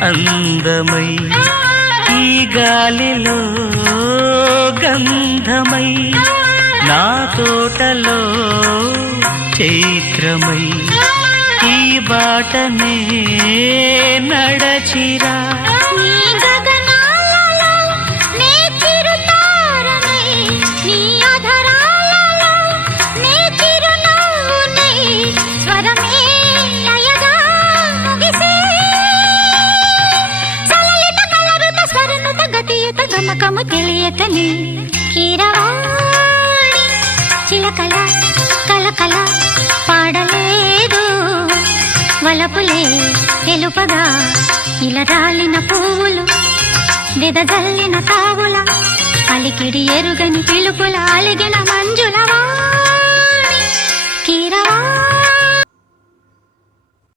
అందమై ఈ గాలిలో గంధమై నా తోటలో చైత్రమై ఈ బాటనే నడచిరా గమకము తెలియకని కీరవాణి చిలకల కలకల పాడలేదు వలపులే తెలుపగా ఇలా రాలిన పువ్వులు వెదజల్లిన తావుల అలికిడి ఎరుగని పిలుపుల అలిగిన మంజుల వాణి కీరవాణి